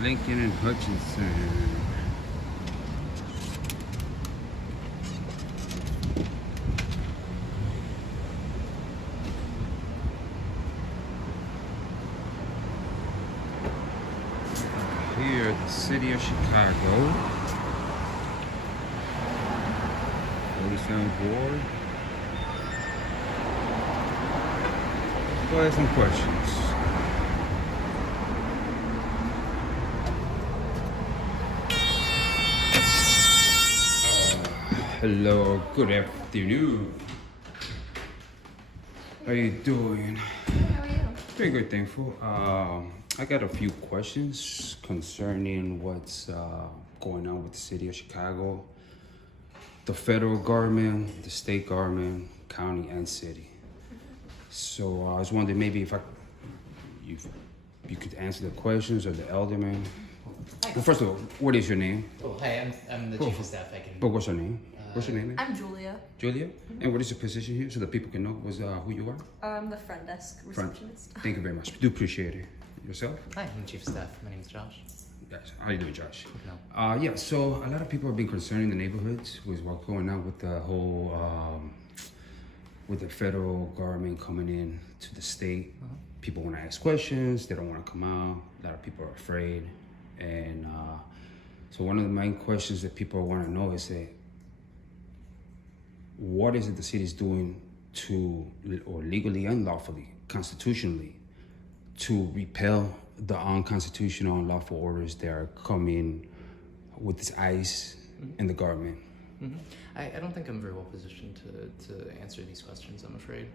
Lincoln and Hutchinson. Here, the city of Chicago. 47th Ward. Go ask some questions. Hello, good afternoon. How you doing? How are you? Very good, thankful. I got a few questions concerning what's going on with the city of Chicago, the federal government, the state government, county, and city. So I was wondering maybe if you could answer the questions of the Aldermen. Well, first of all, what is your name? Oh, hi, I'm the chief of staff. I can. But what's your name? What's your name? I'm Julia. Julia? Mm-hmm. And what is your position here so that people can know who you are? I'm the front desk receptionist. Thank you very much. Do appreciate it. Yourself? Hi, I'm the chief of staff. My name's Josh. Yes. How you doing, Josh? No. Yeah, so a lot of people have been concerned in the neighborhoods with what's going on with the whole, with the federal government coming in to the state. Uh-huh. People want to ask questions. They don't want to come out. A lot of people are afraid. And so one of the main questions that people want to know is that, what is it the city is doing to, or legally and lawfully, constitutionally, to repel the unconstitutional and unlawful orders that are coming with this ICE and the government? Mm-hmm. I don't think I'm very well positioned to answer these questions, I'm afraid.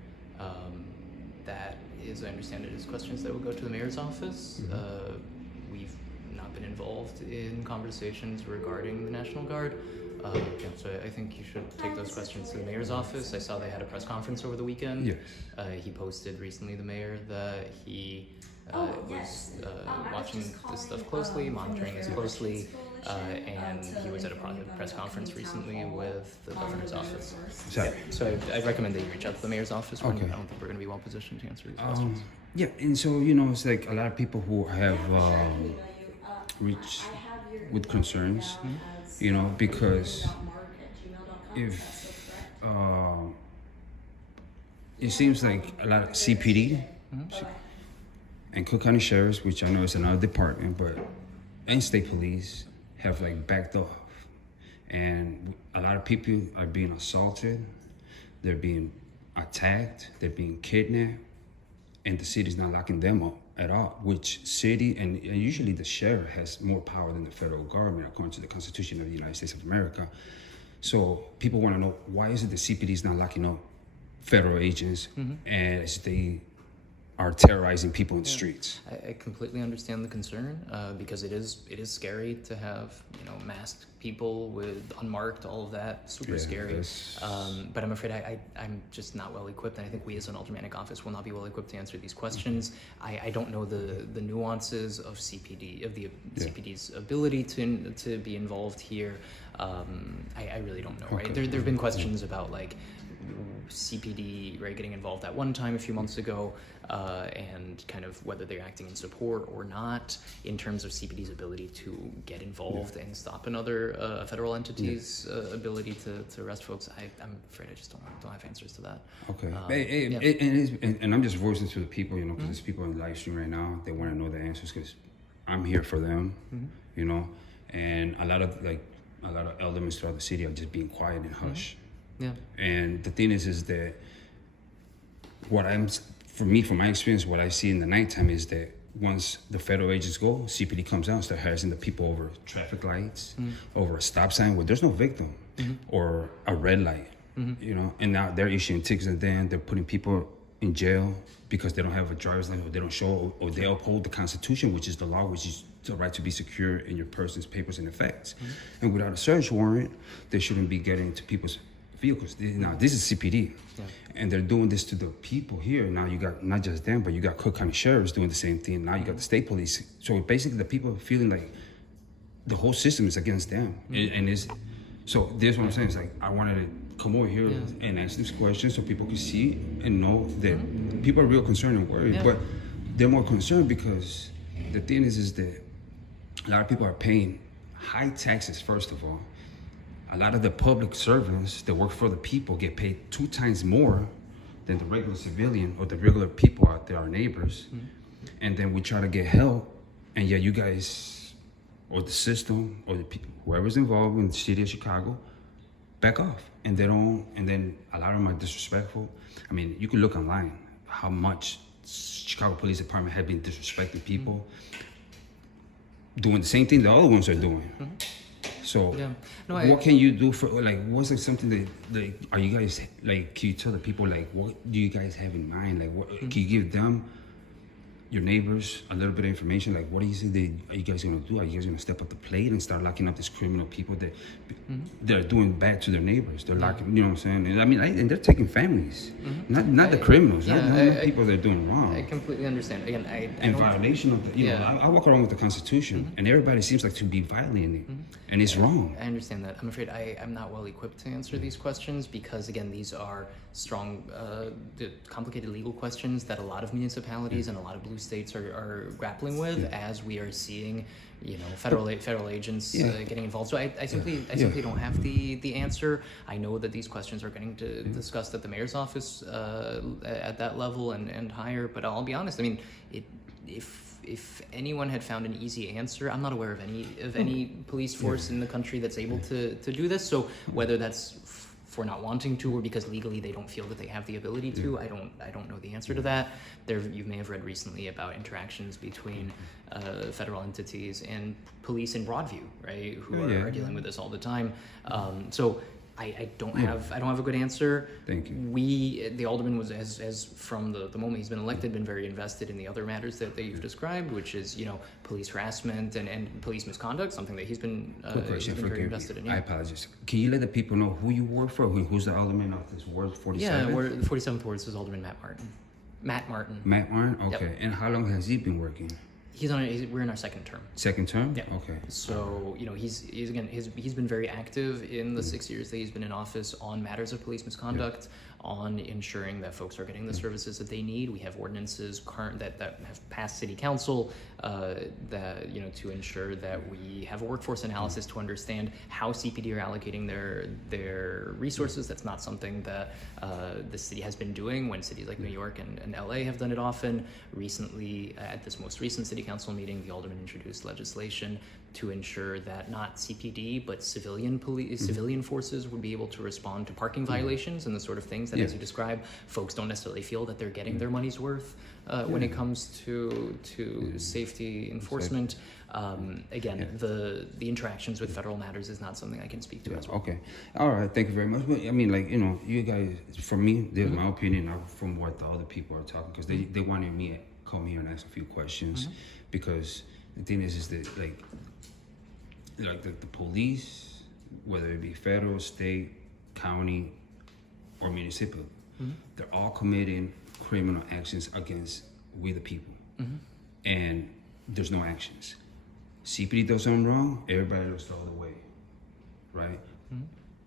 That is, I understand it, is questions that would go to the mayor's office. Mm-hmm. We've not been involved in conversations regarding the National Guard. So I think you should take those questions to the mayor's office. I saw they had a press conference over the weekend. Yes. He posted recently, the mayor, that he was watching this stuff closely, monitoring this closely, and he was at a press conference recently with the governor's office. Sorry. So I recommend that you reach out to the mayor's office. Okay. I don't think we're going to be well positioned to answer these questions. Yeah, and so, it's like a lot of people who have reached with concerns, because if it seems like a lot of CPD and Cook County Sheriffs, which I know is another department, and state police have backed off, and a lot of people are being assaulted, they're being attacked, they're being kidnapped, and the city's not locking them up at all, which city, and usually the sheriff has more power than the federal government according to the Constitution of the United States of America. So people want to know, why is it the CPD is not locking up federal agents as they are terrorizing people in the streets? I completely understand the concern because it is scary to have masked people with unmarked, all of that, super scary. But I'm afraid I'm just not well equipped, and I think we as an aldermanic office will not be well equipped to answer these questions. I don't know the nuances of CPD, of the CPD's ability to be involved here. I really don't know. Right? There have been questions about CPD getting involved at one time a few months ago, and kind of whether they're acting in support or not in terms of CPD's ability to get involved and stop another federal entity's ability to arrest folks. I'm afraid I just don't have answers to that. Okay, and I'm just voicing to the people, because there's people on live stream right now. They want to know the answers because I'm here for them, and a lot of aldermen throughout the city are just being quiet and hush. Yeah. And the thing is that from my experience, what I see in the nighttime is that once the federal agents go, CPD comes out and start harassing the people over traffic lights, over a stop sign where there's no victim, or a red light, and now they're issuing tickets, and then they're putting people in jail because they don't have a driver's license, or they don't show, or they uphold the Constitution, which is the law, which is the right to be secure in your person's papers and effects. And without a search warrant, they shouldn't be getting into people's vehicles. Now, this is CPD, and they're doing this to the people here. Now you got not just them, but you got Cook County Sheriffs doing the same thing. Now you got the state police. So basically, the people are feeling like the whole system is against them, and it's so. That's what I'm saying. It's I wanted to come over here and answer these questions so people can see and know that people are real concerned and worried, but they're more concerned because the thing is that a lot of people are paying high taxes, first of all. A lot of the public servants that work for the people get paid 2 times more than the regular civilian or the regular people out there, our neighbors. And then we try to get help, and yet you guys, or the system, or the people, whoever's involved in the city of Chicago, back off. And they don't, and then a lot of them are disrespectful. I mean, you can look online how much Chicago Police Department have been disrespecting people, doing the same thing the other ones are doing. So, what can you do for, like, what's like something that, like, are you guys, like, can you tell the people, like, what do you guys have in mind? Like, what can you give them, your neighbors, a little bit of information? Like, what do you think are you guys gonna do? Are you guys gonna step up the plate and start locking up these criminal people that they're doing bad to their neighbors? They're locking, you know what I'm saying? And I mean, and they're taking families, not the criminals, not people that are doing wrong. I completely understand. Again, I in violation of the, you know, I walk around with the Constitution, and everybody seems like to be violating it, and it's wrong. I understand that. I'm afraid I'm not well equipped to answer these questions because, again, these are strong, complicated legal questions that a lot of municipalities and a lot of blue states are grappling with as we are seeing, you know, federal agents getting involved. So I simply don't have the answer. I know that these questions are getting discussed at the mayor's office at that level and higher. But I'll be honest. I mean, if anyone had found an easy answer, I'm not aware of any police force in the country that's able to do this. So whether that's for not wanting to or because legally they don't feel that they have the ability to, I don't know the answer to that. You may have read recently about interactions between federal entities and police in Broadview, right, who are dealing with this all the time. So I don't have a good answer. Thank you. The alderman has from the moment he's been elected been very invested in the other matters that you've described, which is, you know, police harassment and police misconduct, something that he's been very invested in. I apologize. Can you let the people know who you work for? Who's the alderman of this ward 47? Yeah, the 47th ward is Alderman Matt Martin. Matt Martin. Okay. Yep. And how long has he been working? We're in our second term. Second term? Yeah. Okay. So, you know, he's been very active in the 6 years that he's been in office on matters of police misconduct, on ensuring that folks are getting the services that they need. We have ordinances that have passed city council that, you know, to ensure that we have a workforce analysis to understand how CPD are allocating their resources. That's not something that the city has been doing when cities like New York and LA have done it often. Recently, at this most recent city council meeting, the alderman introduced legislation to ensure that not CPD but civilian forces would be able to respond to parking violations and the sort of things that, as you describe, folks don't necessarily feel that they're getting their money's worth when it comes to safety enforcement. Again, the interactions with federal matters is not something I can speak to as well. Okay. All right. Thank you very much. But I mean, like, you know, you guys, for me, there's my opinion from what the other people are talking, because they wanted me to come here and ask a few questions, because the thing is that, like the police, whether it be federal, state, county, or municipal, they're all committing criminal actions against we the people, and there's no actions. CPD does something wrong, everybody looks the other way, right?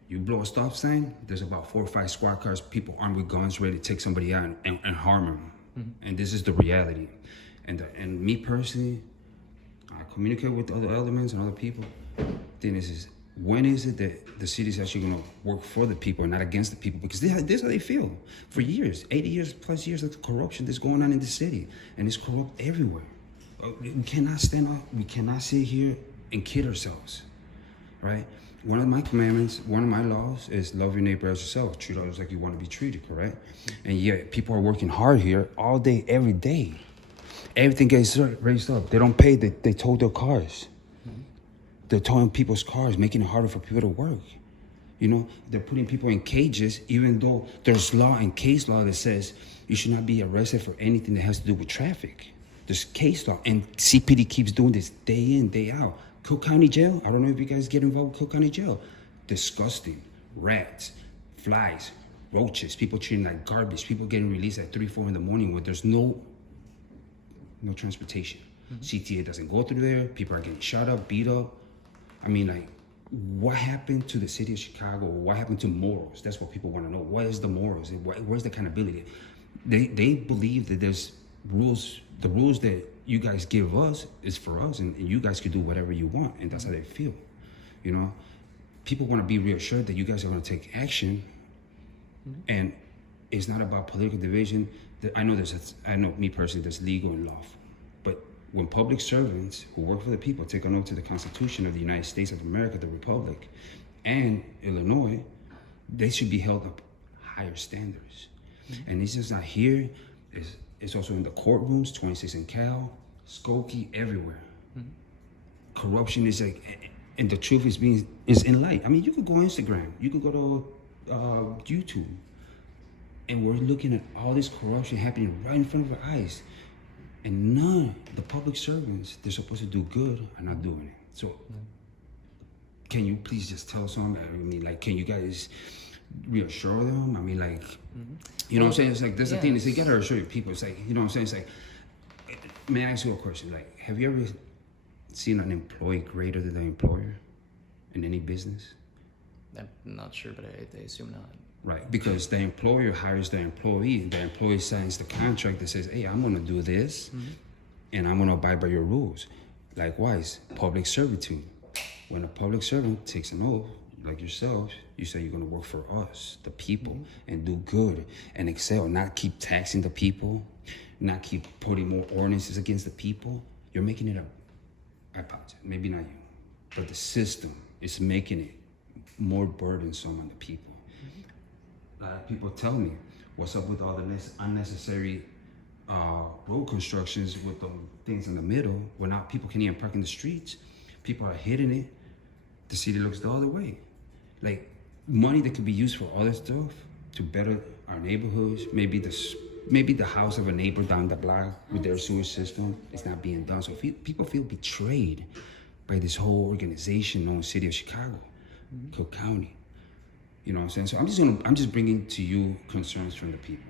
You blow a stop sign, there's about 4 or 5 squad cars, people armed with guns, ready to take somebody out and harm them. And this is the reality. And me personally, I communicate with other elements and other people. Thing is when is it that the city is actually going to work for the people and not against the people? Because this is how they feel. For years, 80 years plus years of corruption that's going on in the city, and it's corrupt everywhere. We cannot stand up. We cannot sit here and kid ourselves, right? One of my commandments, one of my laws is love your neighbor as yourself. Treat others like you want to be treated, correct? And yet people are working hard here all day, every day. Everything gets raised up. They don't pay. They tow their cars. They're towing people's cars, making it harder for people to work. You know, they're putting people in cages, even though there's law and case law that says you should not be arrested for anything that has to do with traffic. There's case law, and CPD keeps doing this day in, day out. Cook County Jail, I don't know if you guys get involved with Cook County Jail. Disgusting. Rats, flies, roaches, people treating like garbage, people getting released at 3, 4 in the morning where there's no transportation. CTA doesn't go through there. People are getting shot up, beat up. I mean, like, what happened to the city of Chicago? What happened to morals? That's what people want to know. What is the morals? Where's the accountability? They believe that there's rules, the rules that you guys give us is for us, and you guys can do whatever you want, and that's how they feel. You know, people want to be reassured that you guys are going to take action, and it's not about political division. I know me personally, there's legal and lawful, but when public servants who work for the people take an oath to the Constitution of the United States of America, the Republic, and Illinois, they should be held up higher standards. And this is not here. It's also in the courtrooms, 26 in Cal, Skokie, everywhere. Corruption is like, and the truth is in light. I mean, you could go on Instagram, you could go to YouTube, and we're looking at all this corruption happening right in front of our eyes. And none of the public servants, they're supposed to do good, are not doing it. So can you please just tell someone, I mean, like, can you guys reassure them? I mean, like, you know what I'm saying? It's like, that's the thing, is you gotta reassure your people. It's like, you know what I'm saying? It's like, may I ask you a question? Like, have you ever seen an employee greater than the employer in any business? I'm not sure, but I assume not. Right, because the employer hires the employee, and the employee signs the contract that says, hey, I'm gonna do this, and I'm gonna abide by your rules. Likewise, public servitude. When a public servant takes an oath, like yourself, you say you're gonna work for us, the people, and do good and excel, not keep taxing the people, not keep putting more ordinances against the people. You're making it I apologize, maybe not you, but the system is making it more burdensome on the people. A lot of people tell me, what's up with all the unnecessary road constructions with the things in the middle, where now people can't even park in the streets. People are hitting it. The city looks the other way. Like, money that could be used for other stuff to better our neighborhoods, maybe the house of a neighbor down the block with their sewer system is not being done. So people feel betrayed by this whole organization known city of Chicago, Cook County. You know what I'm saying? So I'm just bringing to you concerns from the people.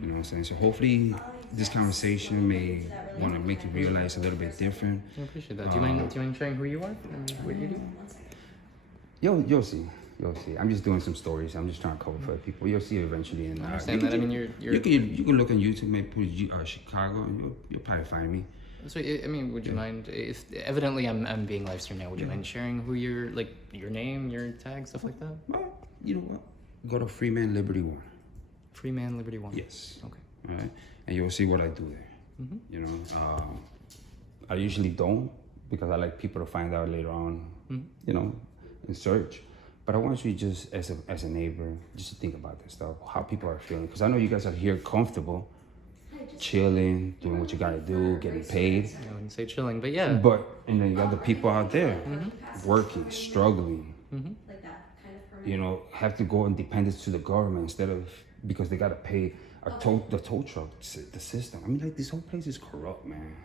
You know what I'm saying? So hopefully this conversation may want to make you realize a little bit different. I appreciate that. Do you mind sharing who you are and what you do? You'll see. I'm just doing some stories. I'm just trying to cover for people. You'll see eventually. And I understand that. I mean, you can look on YouTube, maybe put Chicago, and you'll probably find me. So, I mean, would you mind, if evidently I'm being live streamed now, would you mind sharing who you're, like, your name, your tag, stuff like that? Well, you know what? Go to Freeman Liberty One. Freeman Liberty One? Yes. Okay. All right? And you'll see what I do there. You know, I usually don't, because I like people to find out later on, you know, in search. But I want you just, as a neighbor, just to think about this stuff, how people are feeling. Because I know you guys are here comfortable, chilling, doing what you gotta do, getting paid. I wouldn't say chilling, but yeah. But, and then you got the people out there working, struggling, you know, have to go in dependence to the government instead of, because they gotta pay the tow truck, the system. I mean, like, this whole place is corrupt, man.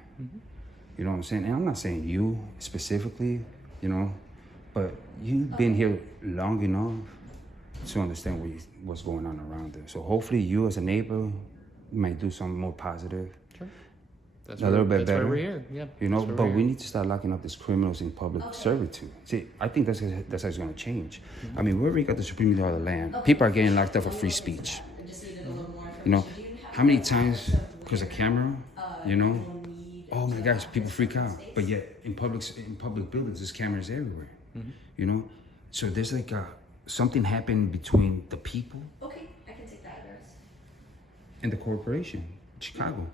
You know what I'm saying? And I'm not saying you specifically, you know, but you've been here long enough to understand what's going on around there. So hopefully you as a neighbor might do something more positive. Sure. That's a little bit better. Why we're here. Yeah. You know, but we need to start locking up these criminals in public servitude. See, I think that's how it's going to change. I mean, we already got the Supreme Leader of the land. People are getting locked up for free speech. You know, how many times, because of camera, you know, oh my gosh, people freak out. But yet, in public buildings, there's cameras everywhere. You know, so there's like something happened between the people. Okay, I can take that address. And the corporation, Chicago.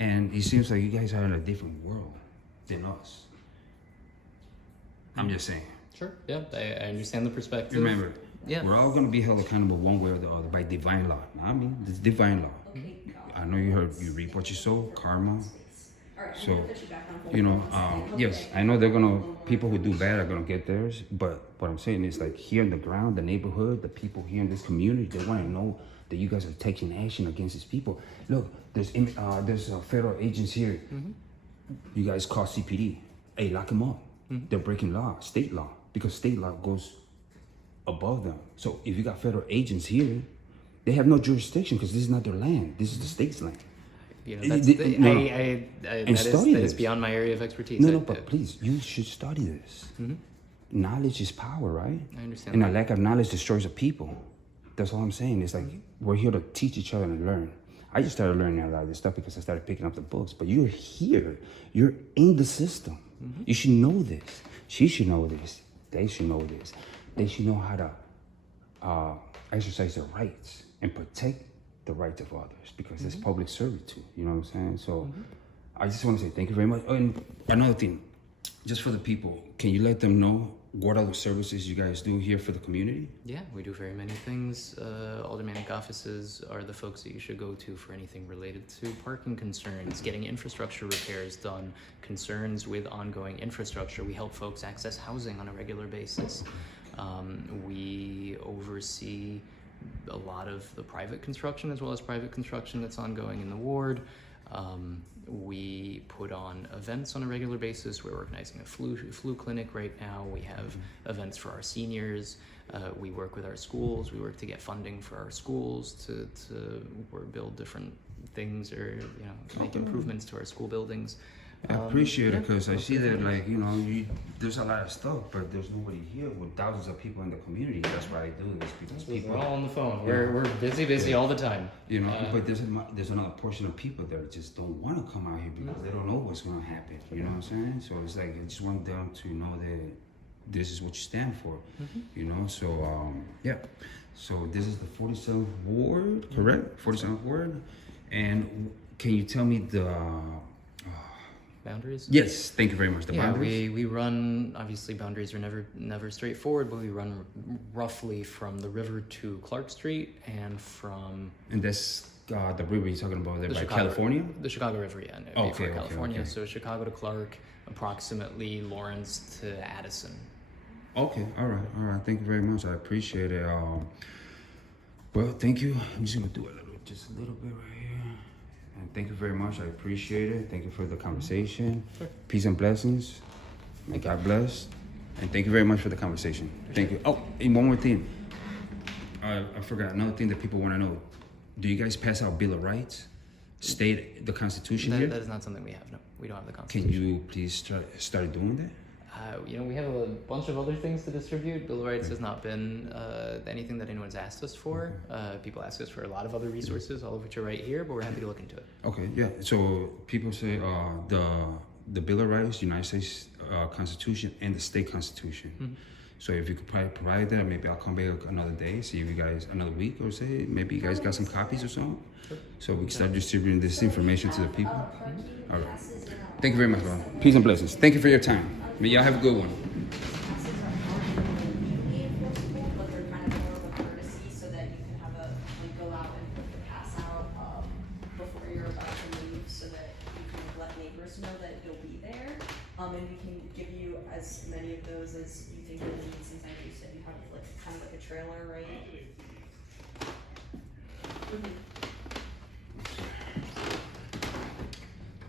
And it seems like you guys are in a different world than us. I'm just saying. Sure. Yeah, I understand the perspective. Remember, yeah, we're all going to be held accountable one way or the other by divine law. I mean, it's divine law. Okay. I know you reap what you sow, karma. So, you know, yes, I know people who do bad are gonna get theirs, but what I'm saying is, like, here on the ground, the neighborhood, the people here in this community, they want to know that you guys are taking action against these people. Look, there's federal agents here. You guys call CPD. Hey, lock them up. They're breaking law, state law, because state law goes above them. So if you got federal agents here, they have no jurisdiction because this is not their land. This is the state's land. You know, that is beyond my area of expertise. No, but please, you should study this. Knowledge is power, right? I understand. And a lack of knowledge destroys a people. That's all I'm saying. It's like, we're here to teach each other and learn. I just started learning a lot of this stuff because I started picking up the books. But you're here. You're in the system. You should know this. She should know this. They should know this. They should know how to exercise their rights and protect the rights of others because it's public servitude. You know what I'm saying? So I just want to say thank you very much. Oh, and another thing, just for the people, can you let them know what other services you guys do here for the community? Yeah, we do very many things. Aldermanic offices are the folks that you should go to for anything related to parking concerns, getting infrastructure repairs done, concerns with ongoing infrastructure. We help folks access housing on a regular basis. We oversee a lot of the private construction as well as private construction that's ongoing in the ward. We put on events on a regular basis. We're organizing a flu clinic right now. We have events for our seniors. We work with our schools. We work to get funding for our schools to build different things or make improvements to our school buildings. I appreciate it because I see that there's a lot of stuff, but there's nobody here with thousands of people in the community. That's why I do this because people are all on the phone. We're busy all the time. But there's another portion of people that just don't want to come out here because they don't know what's going to happen. You know what I'm saying? So it's like I just want them to know that this is what you stand for. So yeah. So this is the 47th ward, correct? 47th ward, and can you tell me the boundaries? Yes, thank you very much. The boundaries? we run, obviously boundaries are never straightforward, but we run roughly from the river to Clark Street and from... And that's the river you're talking about there by California? The Chicago River, yeah. Okay, California. Okay. So Chicago to Clark, approximately Lawrence to Addison. Okay, all right. Thank you very much. I appreciate it. Well, thank you. I'm just gonna do just a little bit right here. And thank you very much. I appreciate it. Thank you for the conversation. Sure. Peace and blessings. May God bless. And thank you very much for the conversation. Thank you. Oh, and one more thing. I forgot. Another thing that people want to know. Do you guys pass out Bill of Rights? State the Constitution here? That is not something we have. No, we don't have the Constitution. Can you please start doing that? We have a bunch of other things to distribute. Bill of Rights has not been anything that anyone's asked us for. People ask us for a lot of other resources, all of which are right here, but we're happy to look into it. Okay, yeah. So people say the Bill of Rights, United States Constitution, and the state constitution. So if you could probably provide that, maybe I'll come back another day, see if you guys, another week or say, maybe you guys got some copies or something. Sure. So we can start distributing this information to the people. All right. Thank you very much, brother. Peace and blessings. Thank you for your time. May y'all have a good one. But they're kind of more of a courtesy so that you can have go out and put the pass out before you're about to leave so that you can let neighbors know that you'll be there. And we can give you as many of those as you think you'll need since you said you have kind of like a trailer, right?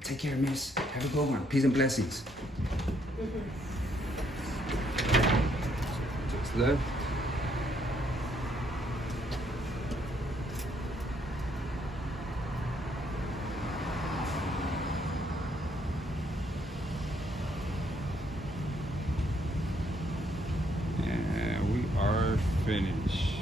Take care, miss. Have a good one. Peace and blessings. Just left. And we are finished.